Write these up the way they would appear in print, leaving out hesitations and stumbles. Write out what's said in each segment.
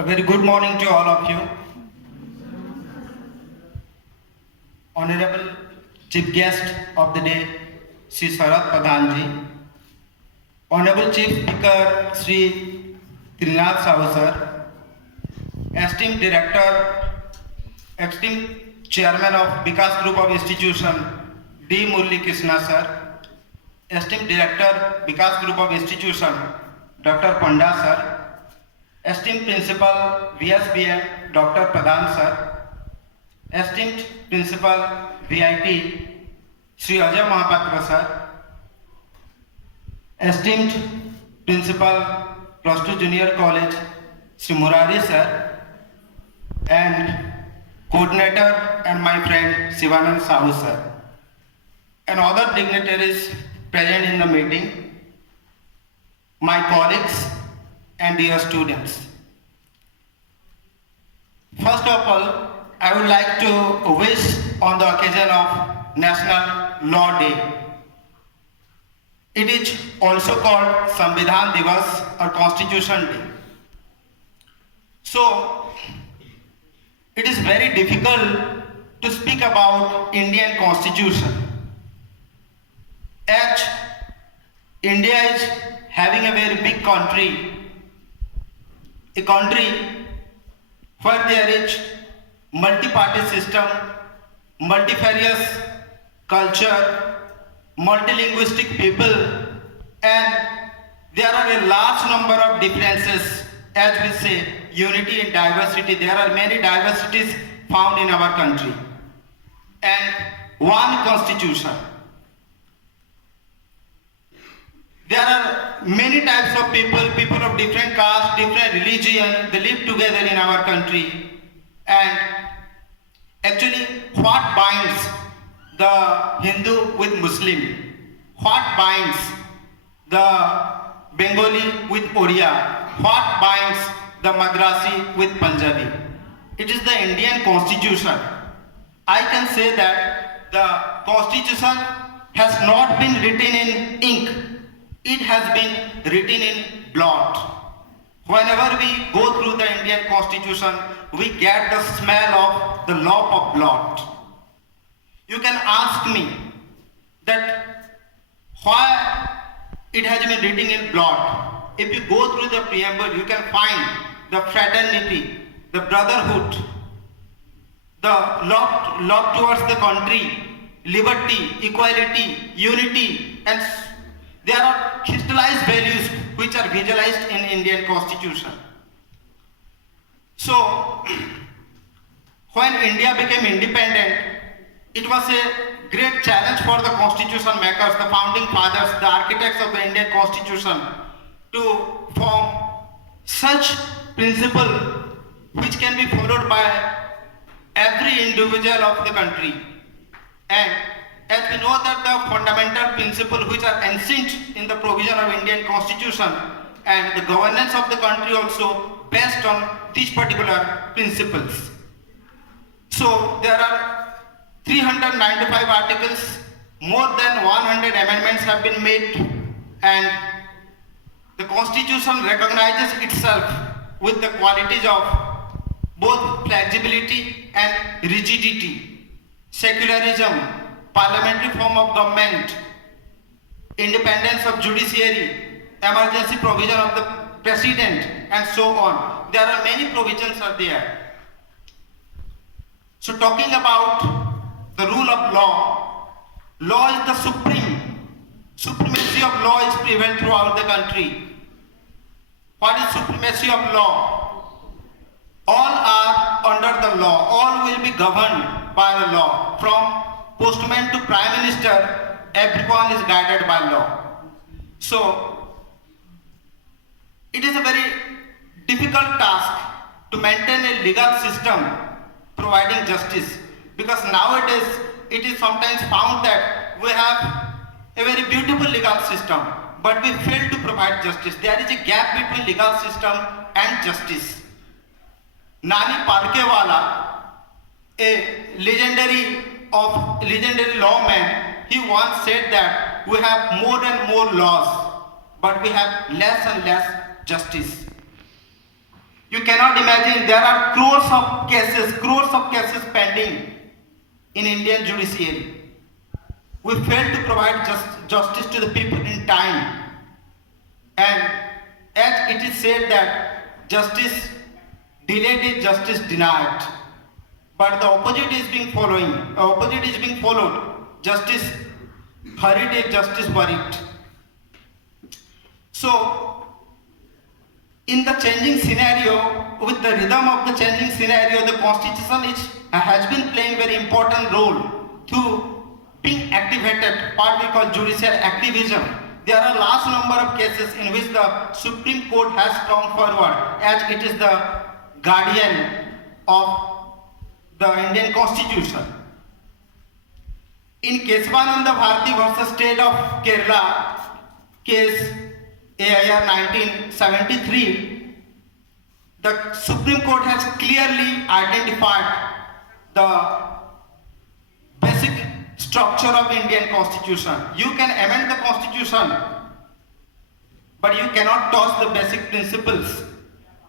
A very good morning to all of you. Honorable Chief Guest of the day, Sri Sarat Pradhan ji. Honorable Chief Speaker, Sri Sahu sir. Esteemed Director, esteemed Chairman of Vikas Group of Institution, D. Murli Krishna sir. Esteemed Director, Vikas Group of Institution, Dr. Panda sir. Esteemed Principal, VSBM, Dr. Pradhan sir. Esteemed Principal, VIT, Sri Ajay Mahapatra sir. Esteemed Principal, Plus 2 Junior College, Sri Murari sir. And Coordinator and my friend, Sivanand Sahu sir. And other dignitaries present in the meeting, my colleagues and dear students. First of all, I would like to wish on the occasion of National Law Day. It is also called Samvidhan Divas or Constitution Day. So, it is very difficult to speak about Indian Constitution. As India is having a very big country, a country where there is multi-party system, multifarious culture, multilinguistic people, and there are a large number of differences. As we say, unity in diversity. There are many diversities found in our country, and one constitution. There are many types of people, people of different caste, different religion, they live together in our country. And actually, what binds the Hindu with Muslim? What binds the Bengali with Oriya? What binds the Madrasi with Punjabi? It is the Indian Constitution. I can say that the Constitution has not been written in ink. It has been written in blood. Whenever we go through the Indian Constitution, we get the smell of the law of blood. You can ask me that why it has been written in blood. If you go through the preamble, you can find the fraternity, the brotherhood, the love towards the country, liberty, equality, unity, and there are crystallized values which are visualized in Indian Constitution. So, when India became independent, it was a great challenge for the constitution makers, the founding fathers, the architects of the Indian Constitution to form such principle which can be followed by every individual of the country. And as we know that the fundamental principles which are ancient in the provision of Indian Constitution and the governance of the country also based on these particular principles. So there are 395 articles, more than 100 amendments have been made, and the Constitution recognizes itself with the qualities of both flexibility and rigidity, secularism, parliamentary form of government, independence of judiciary, emergency provision of the president, and so on. There are many provisions are there. So talking about the rule of law, law is the supremacy of law is prevalent throughout the country. What is supremacy of law? All are under the law, all will be governed by the law. From postman to prime minister, everyone is guided by law. So, it is a very difficult task to maintain a legal system providing justice, because nowadays it is sometimes found that we have a very beautiful legal system, but we fail to provide justice. There is a gap between legal system and justice. Nani Palkewala, a legendary lawman, he once said that we have more and more laws, but we have less and less justice. You cannot imagine there are crores of cases pending in Indian judiciary. We fail to provide justice to the people in time. And as it is said that justice delayed is justice denied. But the opposite is being followed. Justice hurried is justice worried. So, in the changing scenario, with the rhythm of the changing scenario, the constitution has been playing very important role to being activated, what we call judicial activism. There are large number of cases in which the Supreme Court has come forward as it is the guardian of the Indian Constitution. In Kesvananda Bharati versus State of Kerala, case AIR 1973, the Supreme Court has clearly identified the basic structure of Indian Constitution. You can amend the Constitution, but you cannot toss the basic principles,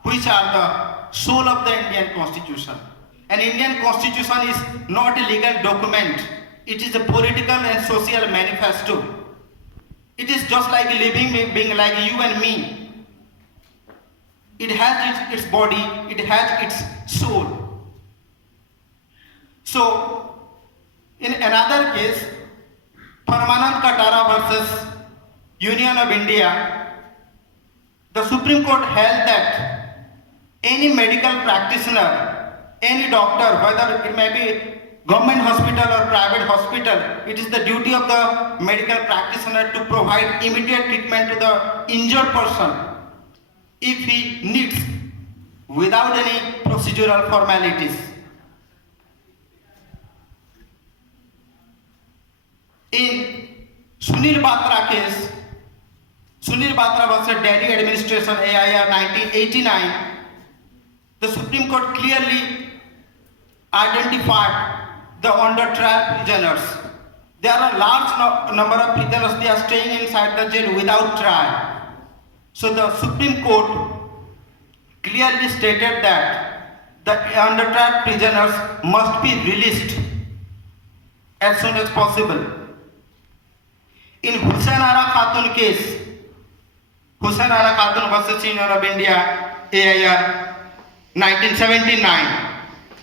which are the soul of the Indian Constitution. An Indian Constitution is not a legal document. It is a political and social manifesto. It is just like a living being like you and me. It has its body, it has its soul. So, in another case, Paramanand Katara versus Union of India, the Supreme Court held that any medical practitioner, any doctor, whether it may be government hospital or private hospital, it is the duty of the medical practitioner to provide immediate treatment to the injured person if he needs, without any procedural formalities. In Sunil Batra case, Sunil Batra versus Delhi Administration AIR 1989, the Supreme Court clearly identified the under trial prisoners. There are a large number of prisoners, they are staying inside the jail without trial. So the Supreme Court clearly stated that the under trial prisoners must be released as soon as possible. In Hussain Ara Khatun case, Hussain Ara Khatun versus Union of India AIR 1979,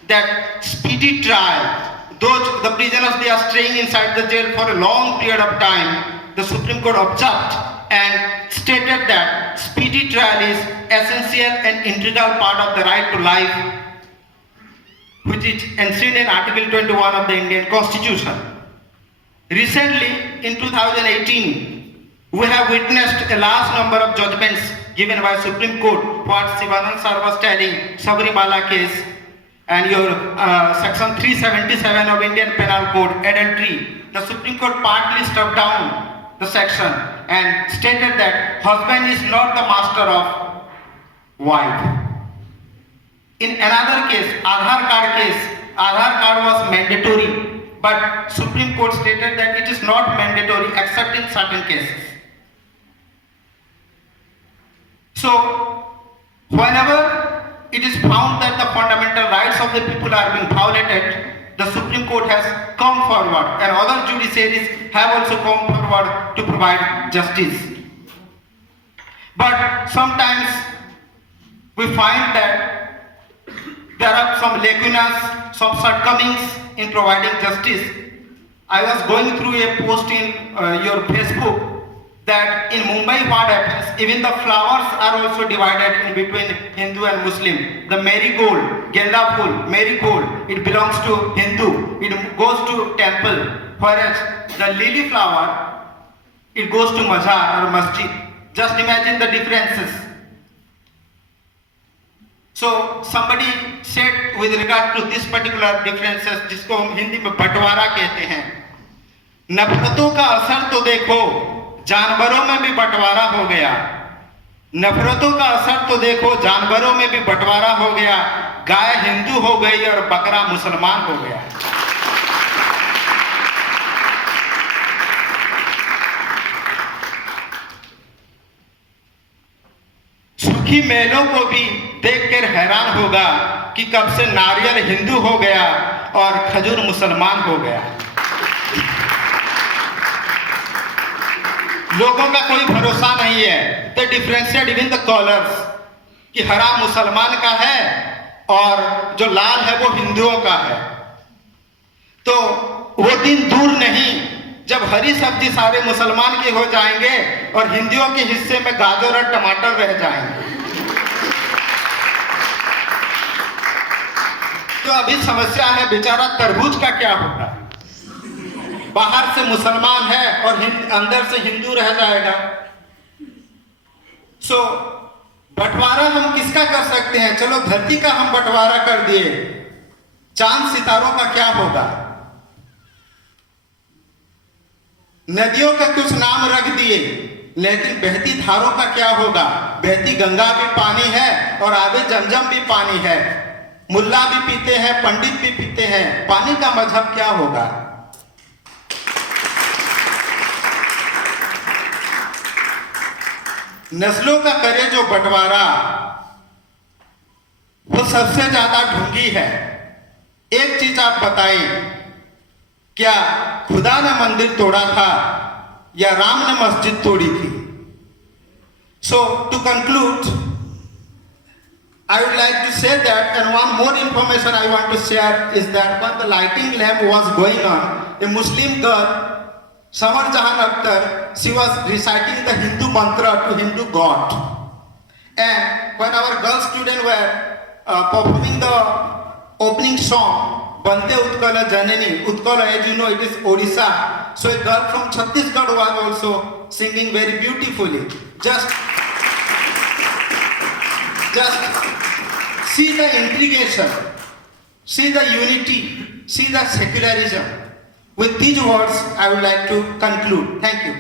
that speedy trial, those the prisoners they are staying inside the jail for a long period of time, the Supreme Court objected and stated that speedy trial is essential and integral part of the right to life, which is enshrined in Article 21 of the Indian Constitution. Recently, in 2018, we have witnessed a large number of judgments given by Supreme Court. What Sivanand sir was telling, Sabarimala case, and your section 377 of Indian Penal Code, adultery. The Supreme Court partly struck down the section and stated that husband is not the master of wife. In another case, Aadhaar card was mandatory. But Supreme Court stated that it is not mandatory except in certain cases. So, whenever it is found that the fundamental rights of the people are being violated, the Supreme Court has come forward and other judiciaries have also come forward to provide justice. But sometimes we find that there are some lacunas, some shortcomings in providing justice. I was going through a post in your Facebook that in Mumbai what happens, even the flowers are also divided in between Hindu and Muslim. The marigold, genda phool, marigold, it belongs to Hindu, it goes to temple, whereas the lily flower, it goes to mazar or masjid. Just imagine the differences. So somebody said with regard to this particular differences, जिसको हम हिंदी में बंटवारा कहते हैं, नफरतों का असर तो देखो, जानवरों में भी बंटवारा हो गया। नफरतों का असर तो देखो, जानवरों में भी बंटवारा हो गया। गाय हिंदू हो गई और बकरा मुसलमान हो गया। ही मेलों को भी देखकर हैरान होगा कि कब से नारियल हिंदू हो गया और खजूर मुसलमान हो गया। लोगों का कोई भरोसा नहीं है। The differentiate even the colours, कि हरा मुसलमान का है और जो लाल है वो हिंदुओं का है। तो वो दिन दूर नहीं जब हरी सब्जी सारे मुसलमान के हो जाएंगे और हिंदुओं के हिस्से में गाजर और टमाटर रह जाएंगे। तो अभी समस्या है, बेचारा तरबूज का क्या होगा? बाहर से मुसलमान है और अंदर से हिंदू रह जाएगा। सो बंटवारा हम किसका कर सकते हैं? चलो धरती का हम बंटवारा कर दिए, चांद सितारों का क्या होगा? नदियों का कुछ नाम रख दिए, लेकिन बहती धारों का क्या होगा? बहती गंगा भी पानी है और आगे जमजम भी पानी है। मुल्ला भी पीते हैं, पंडित भी पीते हैं, पानी का मजहब क्या होगा? नस्लों का करे जो बंटवारा, वो सबसे ज्यादा ढूंढी है। एक चीज आप बताएं, क्या खुदा ने मंदिर तोड़ा था या राम ने मस्जिद तोड़ी थी? So to conclude, I would like to say that, and one more information I want to share is that when the lighting lamp was going on, a Muslim girl, Samar Jahan Akhtar, she was reciting the Hindu mantra to Hindu god. And when our girl students were performing the opening song, Bande Utkala Janani, Utkala, as you know, it is Odisha. So a girl from Chhattisgarh was also singing very beautifully. Just see the integration, see the unity, see the secularism. With these words, I would like to conclude. Thank you.